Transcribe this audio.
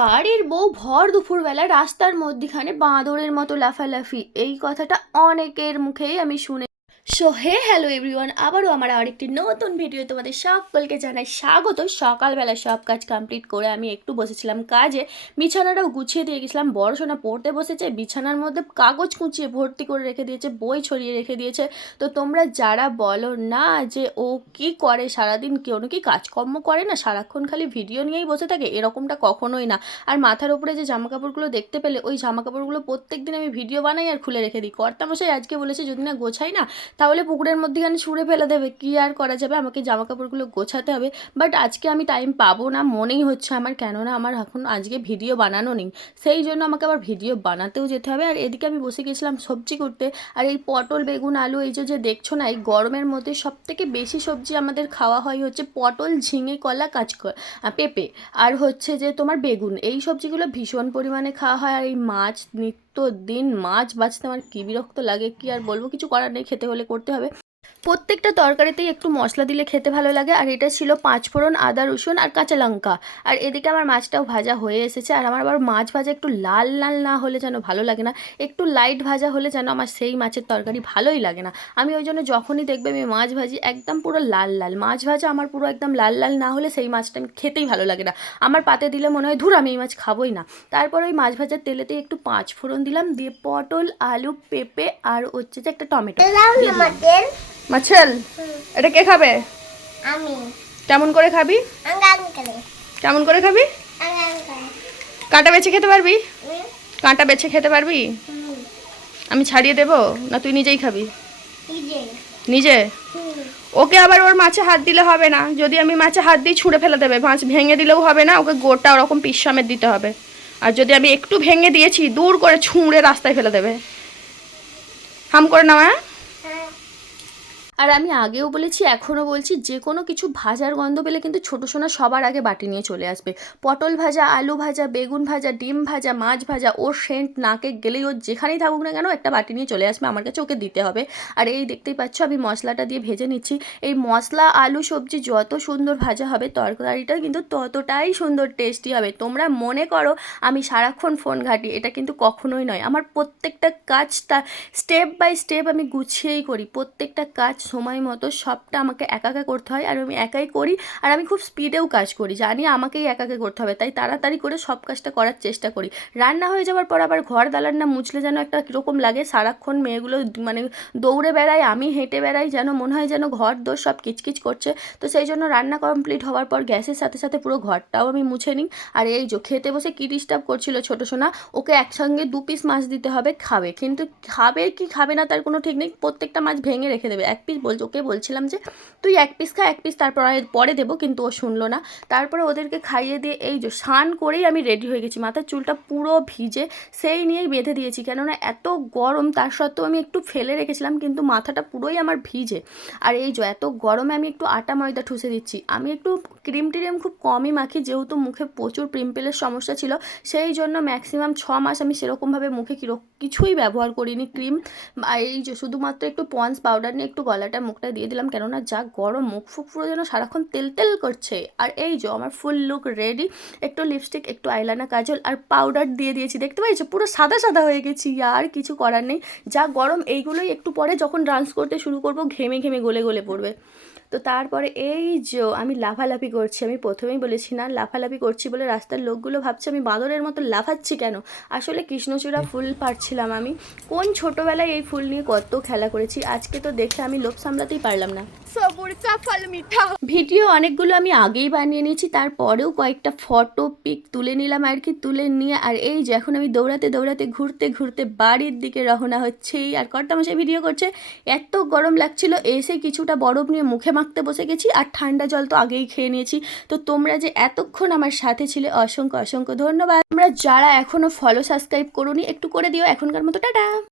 বাড়ির বউ ভর দুপুরবেলা রাস্তার মধ্যিখানে বাঁদরের মতো লাফালাফি। এই কথাটা অনেকের মুখেই আমি শুনে সো হে হ্যালো এভরিওয়ান আবারও আমার আরেকটি নতুন ভিডিও তোমাদের সকলকে জানাই স্বাগত। সকালবেলা সব কাজ কমপ্লিট করে আমি একটু বসেছিলাম কাজে। বিছানাটাও গুছিয়ে দিয়ে গেছিলাম বড় সোনা পড়তে বসেছে, বিছানার মধ্যে কাগজ কুঁচিয়ে ভর্তি করে রেখে দিয়েছে, বই ছড়িয়ে রেখে দিয়েছে। তো তোমরা যারা বলো না যে ও কি করে সারাদিন, কেউ কি কাজকর্ম করে না, সারাক্ষণ খালি ভিডিও নিয়েই বসে থাকে, এরকমটা কখনোই না। আর মাথার উপরে যে জামা কাপড়গুলো দেখতে পেলে, ওই জামা কাপড়গুলো প্রত্যেক দিন আমি ভিডিও বানাই আর খুলে রেখে দিই। কর্তামশাই আজকে বলেছে, যদি না গোছাই না তাহলে পুকুরের মধ্যেখানে ছুঁড়ে ফেলে দেবে। কী আর করা যাবে? আমাকে জামা কাপড়গুলো গোছাতে হবে। বাট আজকে আমি টাইম পাবো না, মনেই হচ্ছে আমার, কেননা আমার এখন আজকে ভিডিও বানানো নেই। সেই জন্য আমাকে আবার ভিডিও বানাতেও যেতে হবে। আর এদিকে আমি বসে গেছিলাম সবজি করতে। আর এই পটল, বেগুন, আলু, এই যে দেখছ না, এই গরমের মধ্যে সব থেকে বেশি সবজি আমাদের খাওয়া হয় হচ্ছে পটল, ঝিঙে, কলা কাঁচ পেঁপে। আর হচ্ছে যে তোমার বেগুন। এই সবজিগুলো ভীষণ পরিমাণে খাওয়া হয়। আর এই মাছ নিত্য দিন মাছ বাঁচতে আমার কী বিরক্ত লাগে, কি আর বলব? কিছু করার নেই, খেতে হলে করতে হবে। প্রত্যেকটা তরকারিতেই একটু মশলা দিলে খেতে ভালো লাগে। আর এটা ছিল পাঁচ ফোড়ন, আদা, রসুন আর কাঁচা লঙ্কা। আর এদিকে আমার মাছটাও ভাজা হয়ে এসেছে। আর আমার আবার মাছ ভাজা একটু লাল লাল না হলে যেন ভালো লাগে না। একটু লাইট ভাজা হলে যেন আমার সেই মাছের তরকারি ভালোই লাগে না। আমি ওই জন্য যখনই দেখবে আমি মাছ ভাজি, একদম পুরো লাল লাল। মাছ ভাজা আমার পুরো একদম লাল লাল না হলে সেই মাছটা আমি খেতেই ভালো লাগে না। আমার পাতে দিলে মনে হয়, ধুর, আমি এই মাছ খাবোই না। তারপর ওই মাছ ভাজার তেলেতেই একটু পাঁচ ফোড়ন দিলাম। দিয়ে পটল, আলু, পেঁপে আর হচ্ছে যে একটা টমেটো। মাছেল এটা কে খাবে? আমি। কেমন করে খাবি? কেমন করে খাবি? কাঁটা বেছে খেতে পারবি? কাঁটা বেছে খেতে পারবি? আমি ছাড়িয়ে দেবো না তুই নিজেই খাবি? নিজে। ওকে আবার ওর মাছে হাত দিলে হবে না। যদি আমি মাছে হাত দিই ছুঁড়ে ফেলে দেবে। মাছ ভেঙে দিলেও হবে না ওকে গোটা ওরকম পিস সমেত দিতে হবে। আর যদি আমি একটু ভেঙে দিয়েছি দূর করে ছুঁড়ে রাস্তায় ফেলে দেবে। হাম করে নাও হ্যাঁ, আর আমি আগেও বলেছি, এখনও বলছি, যে কোনো কিছু ভাজার গন্ধ পেলে কিন্তু ছোটো সোনা সবার আগে বাটি নিয়ে চলে আসবে। পটল ভাজা, আলু ভাজা, বেগুন ভাজা, ডিম ভাজা, মাছ ভাজা, ওর সেন্ট, নাকে গেলেই ওর যেখানেই থাকুক না কেন একটা বাটি নিয়ে চলে আসবে, আমার কাছে ওকে দিতে হবে। আর এই দেখতেই পাচ্ছ, আমি মশলাটা দিয়ে ভেজে নিচ্ছি। এই মশলা, আলু, সবজি যত সুন্দর ভাজা হবে তরকারিটা কিন্তু ততটাই সুন্দর, টেস্টি হবে। তোমরা মনে করো, আমি সারাক্ষণ ফোন ঘাঁটি, এটা কিন্তু কখনোই নয়। আমার প্রত্যেকটা কাজটা, স্টেপ বাই স্টেপ আমি গুছিয়েই করি। প্রত্যেকটা কাজ সময় মতো সবটা আমাকে একা একা করতে হয় আর আমি একাই করি আর আমি খুব স্পিডেও কাজ করি। জানি আমাকেই একা একা করতে হবে, তাই তাড়াতাড়ি করে সব কাজটা করার চেষ্টা করি। রান্না হয়ে যাওয়ার পর আবার ঘর দালান না মুছলে যেন একটা কীরকম লাগে, সারাক্ষণ মেয়েগুলো মানে দৌড়ে বেড়ায়, আমি হেঁটে বেড়াই, যেন মনে হয় যেন ঘর দোর সব কিচকিচ করছে। তো সেই জন্য রান্না কমপ্লিট হওয়ার পর গ্যাসের সাথে সাথে পুরো ঘরটাও আমি মুছে নিই। আর এই যে খেতে বসে কী ডিস্টার্ব করছিল ছোটো সোনা, ওকে একসঙ্গে দু পিস মাছ দিতে হবে, খাবে। কিন্তু খাবে কি খাবে না তার কোনো ঠিক নেই, প্রত্যেকটা মাছ ভেঙে রেখে দেবে। এক পিস বল, ওকে বলছিলাম যে, তুই এক পিস খা, এক পিস তারপর পরে দেবো। কিন্তু ও শুনলো না। তারপরে ওদেরকে খাইয়ে দিয়ে এই যে স্নান করেই আমি রেডি হয়ে গেছি। মাথার চুলটা পুরো ভিজে সেই নিয়েই বেঁধে দিয়েছি। কেননা এত গরম, তার সত্ত্বেও আমি একটু ফেলে রেখেছিলাম, কিন্তু মাথাটা পুরোই আমার ভিজে। আর এই যে এত গরমে আমি একটু আটা ময়দা ঠুসে দিচ্ছি। আমি একটু ক্রিম টিরিম খুব কমই মাখি, যেহেতু মুখে প্রচুর পিম্পেলের সমস্যা ছিল, সেই জন্য ম্যাক্সিমাম ছ মাস আমি সেরকমভাবে মুখে কিছুই ব্যবহার করিনি ক্রিম। এই যে শুধুমাত্র একটু পন্স পাউডার নিয়ে একটু গলাটা মুখটা দিয়ে দিলাম, কেননা যা গরম মুখ ফুক পুরো যেন সারাক্ষণ তেল তেল করছে। আর এই যে আমার ফুল লুক রেডি একটু লিপস্টিক একটু আইলানা কাজল আর পাউডার দিয়ে দিয়েছি, দেখতে পাইছো? পুরো সাদা সাদা হয়ে গেছি, আর কিছু করার নেই। যা গরম এইগুলোই একটু পরে যখন ডান্স করতে শুরু করব, ঘেমে ঘেমে গলে গলে পড়বে। তো তারপরে এই যে আমি লাফালাফি করছি আমি প্রথমেই বলেছি না লাফালাফি করছি বলে রাস্তার লোকগুলো ভাবছে আমি বাঁদরের মতো লাফাচ্ছি কেন? আসলে কৃষ্ণচূড়া ফুল পারছিলাম আমি। কোন ছোটোবেলায় এই ফুল নিয়ে কত খেলা করেছি আজকে তো দেখে আমি লোভ সামলাতেই পারলাম না। মিঠা ভিডিও অনেকগুলো আমি আগেই বানিয়ে নিয়েছি, তারপরেও কয়েকটা ফটো, পিক তুলে নিলাম আর কি, তুলে নিয়ে, আর এই যে এখন আমি দৌড়াতে দৌড়াতে ঘুরতে ঘুরতে বাড়ির দিকে রওনা হচ্ছেই আর কর্তামশাই ভিডিও করছে, এত গরম লাগছিল, এসে কিছুটা বরফ নিয়ে মুখে মাখতে বসে গেছি আর ঠান্ডা জল তো আগেই খেয়ে নিয়েছি। তো তোমরা যে এতক্ষণ আমার সাথে ছিলে, অসংখ্য অসংখ্য ধন্যবাদ। তোমরা যারা এখনও ফলো সাবস্ক্রাইব করোনি, একটু করে দিও, এখনকার মতো, টাটা!